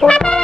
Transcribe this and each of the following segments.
Bye.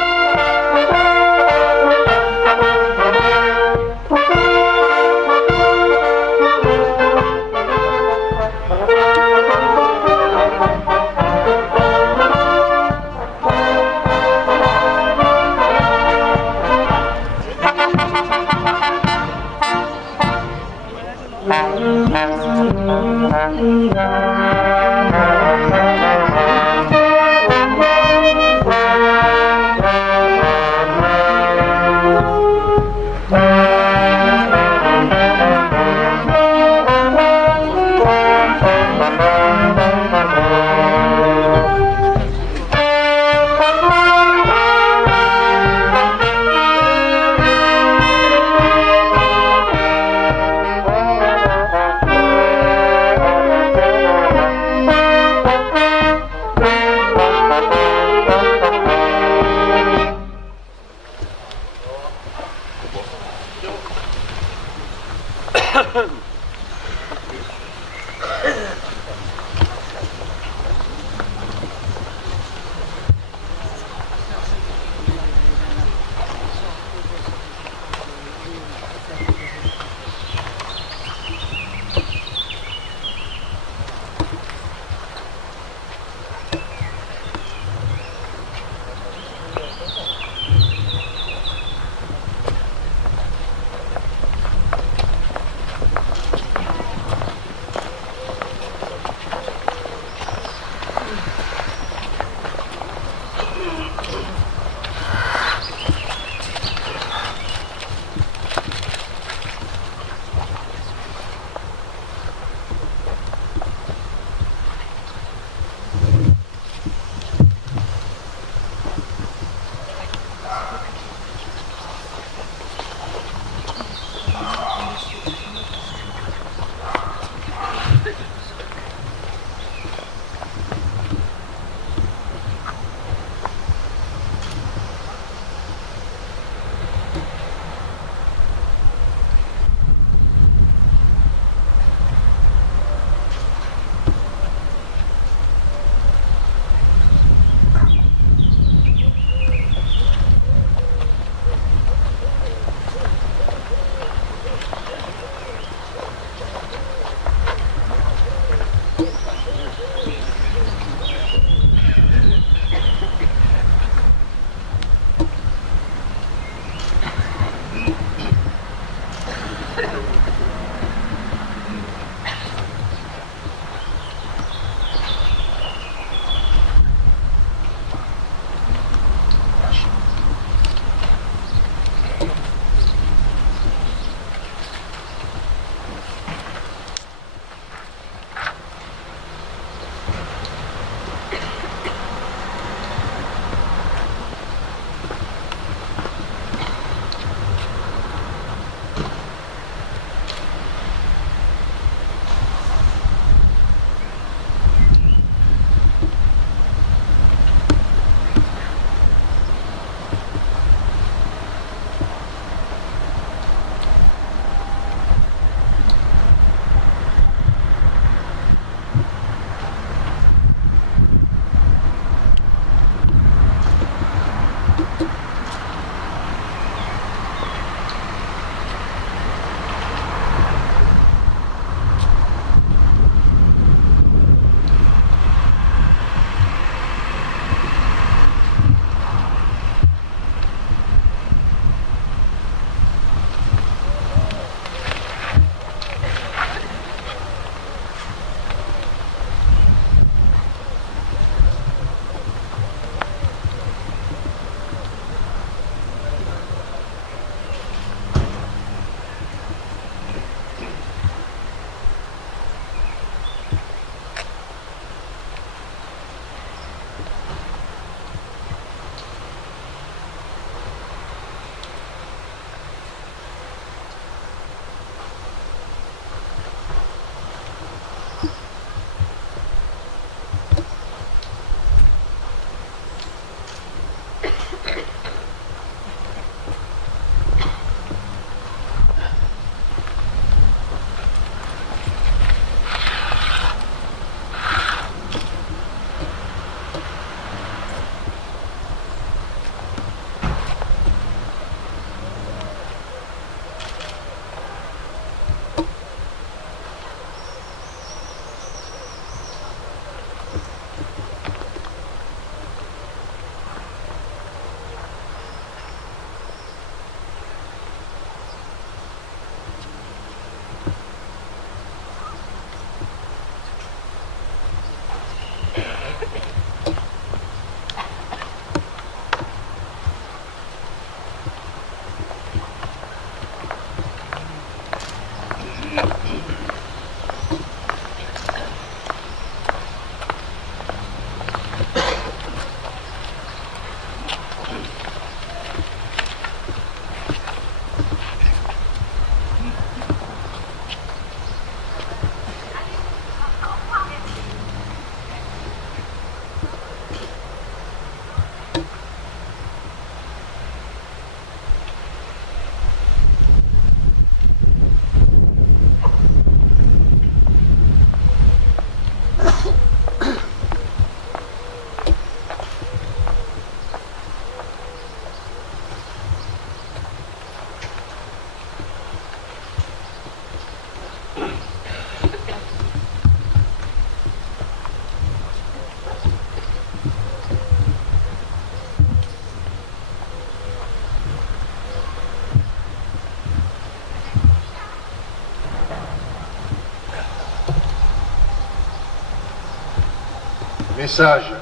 Message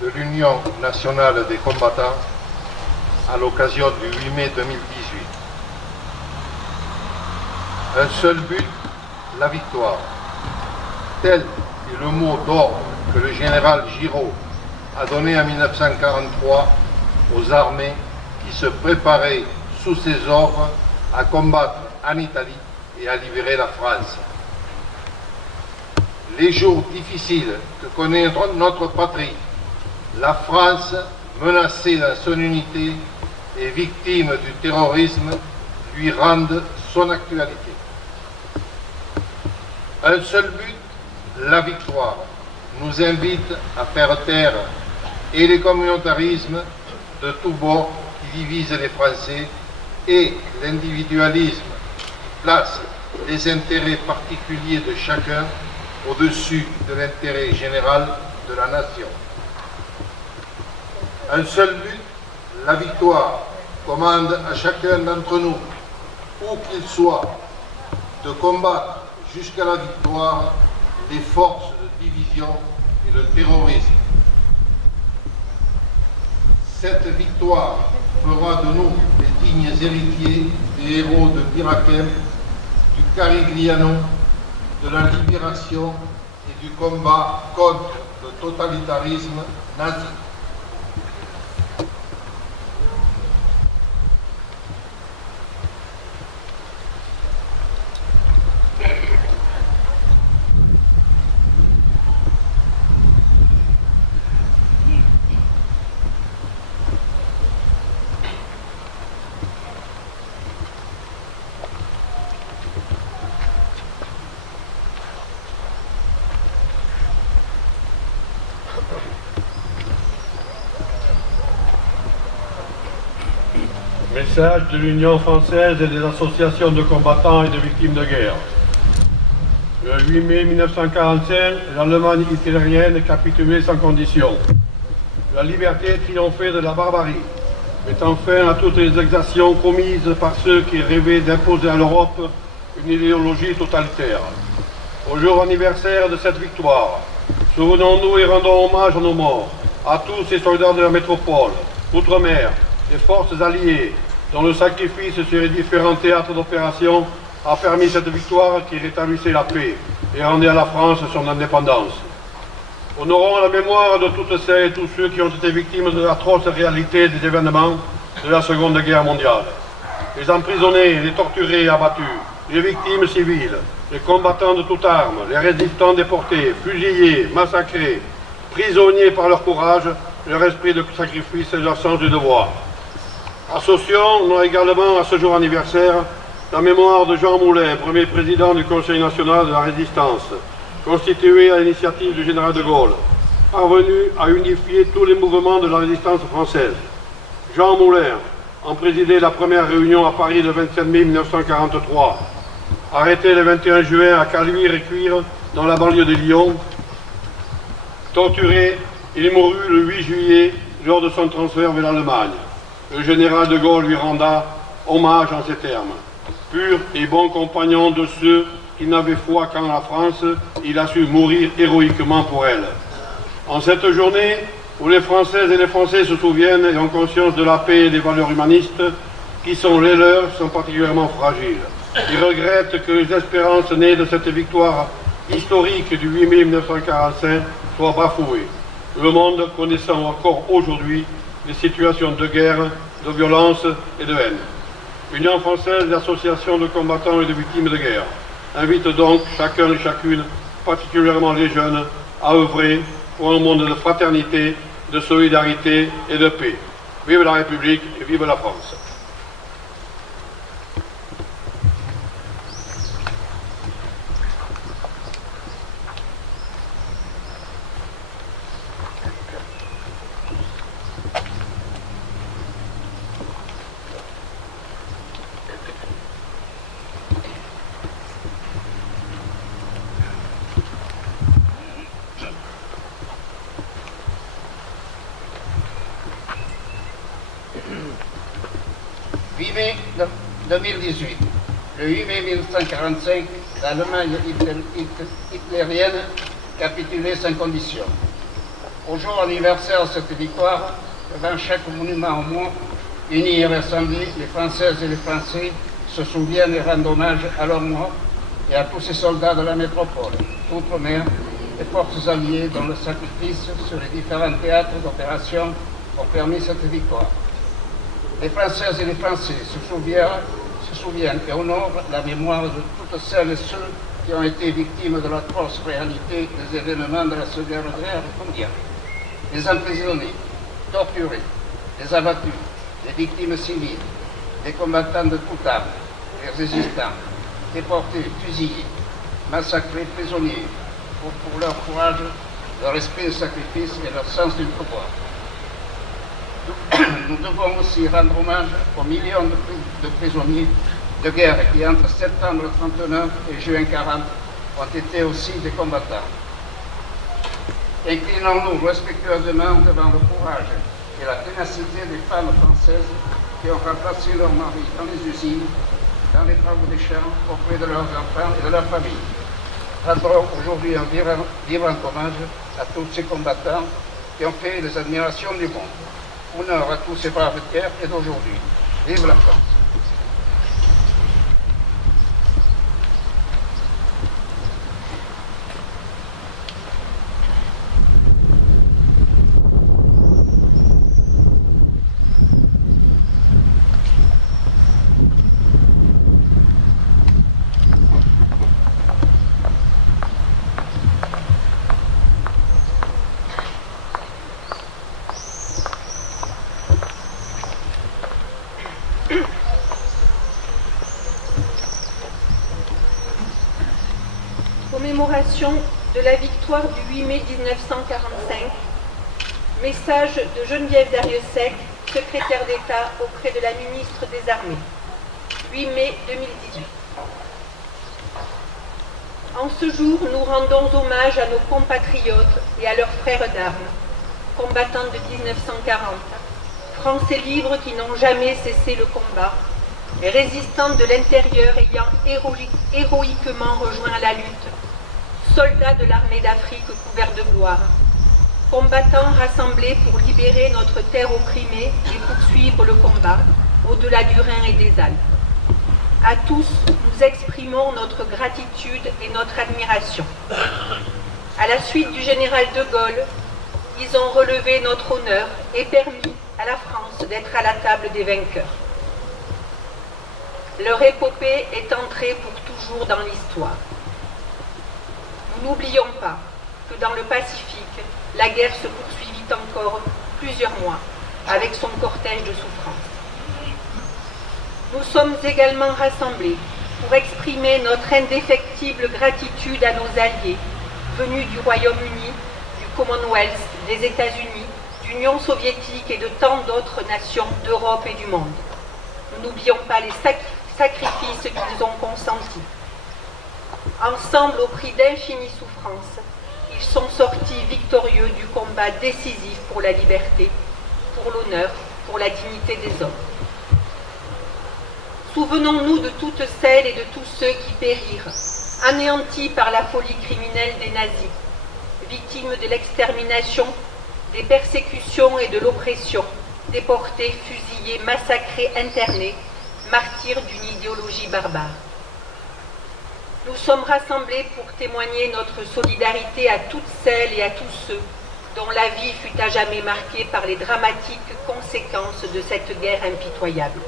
de l'Union nationale des combattants à l'occasion du 8 mai 2018. Un seul but, la victoire. Tel est le mot d'ordre que le général Giraud a donné en 1943 aux armées qui se préparaient sous ses ordres à combattre en Italie et à libérer la France. Les jours difficiles que connaît notre patrie, la France, menacée dans son unité et victime du terrorisme, lui rendent son actualité. Un seul but, la victoire, nous invite à faire taire et les communautarismes de tous bords qui divisent les Français et l'individualisme qui place les intérêts particuliers de chacun au-dessus de l'intérêt général de la nation. Un seul but, la victoire, commande à chacun d'entre nous, où qu'il soit, de combattre jusqu'à la victoire les forces de division et le terrorisme. Cette victoire fera de nous les dignes héritiers des héros de Piraquem, du Carigliano, de la libération et du combat contre le totalitarisme nazi. Message de l'Union française et des associations de combattants et de victimes de guerre. Le 8 mai 1945, l'Allemagne hitlérienne capitulait sans condition. La liberté triomphait de la barbarie, mettant fin à toutes les exactions commises par ceux qui rêvaient d'imposer à l'Europe une idéologie totalitaire. Au jour anniversaire de cette victoire, souvenons-nous et rendons hommage à nos morts, à tous ces soldats de la métropole, outre-mer, des forces alliées, dont le sacrifice sur les différents théâtres d'opération a permis cette victoire qui rétablissait la paix et rendait à la France son indépendance. Honorons la mémoire de toutes celles et tous ceux qui ont été victimes de l'atroce réalité des événements de la Seconde Guerre mondiale. Les emprisonnés, les torturés et abattus, les victimes civiles, les combattants de toutes armes, les résistants déportés, fusillés, massacrés, prisonniers par leur courage, leur esprit de sacrifice et leur sens du devoir. Associons également à ce jour anniversaire la mémoire de Jean Moulin, premier président du Conseil national de la résistance, constitué à l'initiative du général de Gaulle, parvenu à unifier tous les mouvements de la résistance française. Jean Moulin en présidait la première réunion à Paris le 27 mai 1943, arrêté le 21 juin à Caluire-et-Cuire dans la banlieue de Lyon. Torturé, il mourut le 8 juillet lors de son transfert vers l'Allemagne. Le général de Gaulle lui renda hommage en ces termes. Pur et bon compagnon de ceux qui n'avaient foi qu'en la France, il a su mourir héroïquement pour elle. En cette journée où les Françaises et les Français se souviennent et ont conscience de la paix et des valeurs humanistes qui sont les leurs, sont particulièrement fragiles. Ils regrettent que les espérances nées de cette victoire historique du 8 mai 1945 soient bafouées. Le monde connaissant encore aujourd'hui des situations de guerre, de violence et de haine. L'Union française des associations de combattants et de victimes de guerre invite donc chacun et chacune, particulièrement les jeunes, à œuvrer pour un monde de fraternité, de solidarité et de paix. Vive la République et vive la France. mai 2018. Le 8 mai 1945, l'Allemagne hitlérienne capitulait sans condition. Au jour anniversaire de cette victoire, devant chaque monument au monde, unis et rassemblés, les Françaises et les Français se souviennent et rendent hommage à leurs morts et à tous ces soldats de la métropole, d'outre-mer, et forces alliées dont le sacrifice sur les différents théâtres d'opération ont permis cette victoire. Les Françaises et les Français se souviennent et honorent la mémoire de toutes celles et ceux qui ont été victimes de l'atroce réalité des événements de la Seconde Guerre mondiale. Les emprisonnés, torturés, les abattus, les victimes civiles, les combattants de toute arme, les résistants, déportés, fusillés, massacrés, prisonniers, pour leur courage, leur esprit de sacrifice et leur sens du pouvoir. Nous devons aussi rendre hommage aux millions de prisonniers de guerre qui, entre septembre 1939 et juin 1940, ont été aussi des combattants. Inclinons-nous respectueusement devant le courage et la ténacité des femmes françaises qui ont remplacé leurs maris dans les usines, dans les travaux des champs, auprès de leurs enfants et de leurs familles. Rendons aujourd'hui un vivant hommage à tous ces combattants qui ont fait les admirations du monde. Honneur à tous ces braves d'hier et d'aujourd'hui. Vive la France! Commémoration de la victoire du 8 mai 1945. Message de Geneviève Darrieussecq, secrétaire d'État auprès de la ministre des Armées. 8 mai 2018. En ce jour, nous rendons hommage à nos compatriotes et à leurs frères d'armes, combattants de 1940, Français libres qui n'ont jamais cessé le combat, et résistants de l'intérieur ayant héroïquement rejoint la lutte, soldats de l'armée d'Afrique couverts de gloire, combattants rassemblés pour libérer notre terre opprimée et poursuivre le combat au-delà du Rhin et des Alpes. À tous, nous exprimons notre gratitude et notre admiration. À la suite du général de Gaulle, ils ont relevé notre honneur et permis à la France d'être à la table des vainqueurs. Leur épopée est entrée pour toujours dans l'histoire. Nous n'oublions pas que dans le Pacifique, la guerre se poursuivit encore plusieurs mois avec son cortège de souffrances. Nous sommes également rassemblés pour exprimer notre indéfectible gratitude à nos alliés venus du Royaume-Uni, du Commonwealth, des États-Unis, de l'Union soviétique et de tant d'autres nations d'Europe et du monde. Nous n'oublions pas les sacrifices qu'ils ont consentis. Ensemble, au prix d'infinies souffrances, ils sont sortis victorieux du combat décisif pour la liberté, pour l'honneur, pour la dignité des hommes. Souvenons-nous de toutes celles et de tous ceux qui périrent, anéantis par la folie criminelle des nazis, victimes de l'extermination, des persécutions et de l'oppression, déportés, fusillés, massacrés, internés, martyrs d'une idéologie barbare. Nous sommes rassemblés pour témoigner notre solidarité à toutes celles et à tous ceux dont la vie fut à jamais marquée par les dramatiques conséquences de cette guerre impitoyable.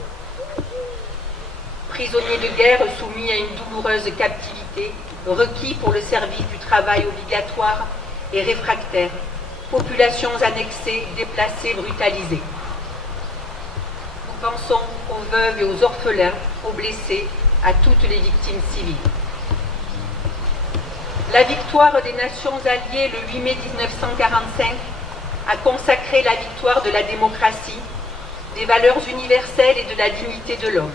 Prisonniers de guerre soumis à une douloureuse captivité, requis pour le service du travail obligatoire et réfractaires, populations annexées, déplacées, brutalisées. Nous pensons aux veuves et aux orphelins, aux blessés, à toutes les victimes civiles. La victoire des Nations alliées le 8 mai 1945 a consacré la victoire de la démocratie, des valeurs universelles et de la dignité de l'homme.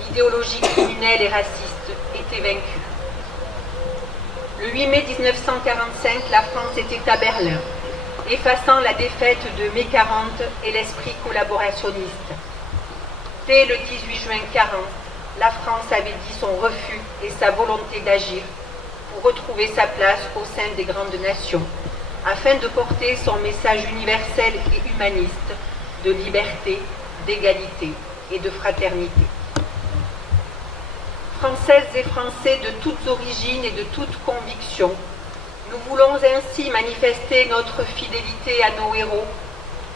L'idéologie criminelle et raciste était vaincue. Le 8 mai 1945, la France était à Berlin, effaçant la défaite de mai 40 et l'esprit collaborationniste. Dès le 18 juin 40, la France avait dit son refus et sa volonté d'agir pour retrouver sa place au sein des grandes nations, afin de porter son message universel et humaniste de liberté, d'égalité et de fraternité. Françaises et Français de toutes origines et de toutes convictions, nous voulons ainsi manifester notre fidélité à nos héros.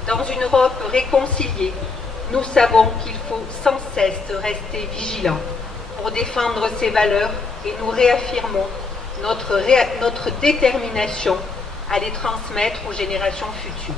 Dans une Europe réconciliée, nous savons qu'il faut sans cesse rester vigilants pour défendre ces valeurs et nous réaffirmons notre détermination à les transmettre aux générations futures.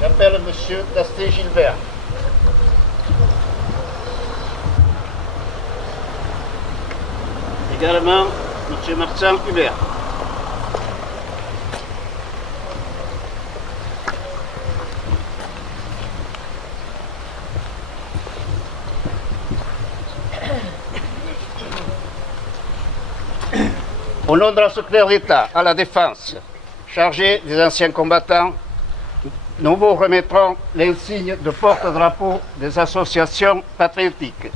J'appelle M. Dasté-Gilbert. Également M. Martin Hubert. Au nom de la secrétaire d'État à la Défense, chargée des anciens combattants, nous vous remettrons l'insigne de porte-drapeau des associations patriotiques.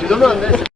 Tu demandes, hein,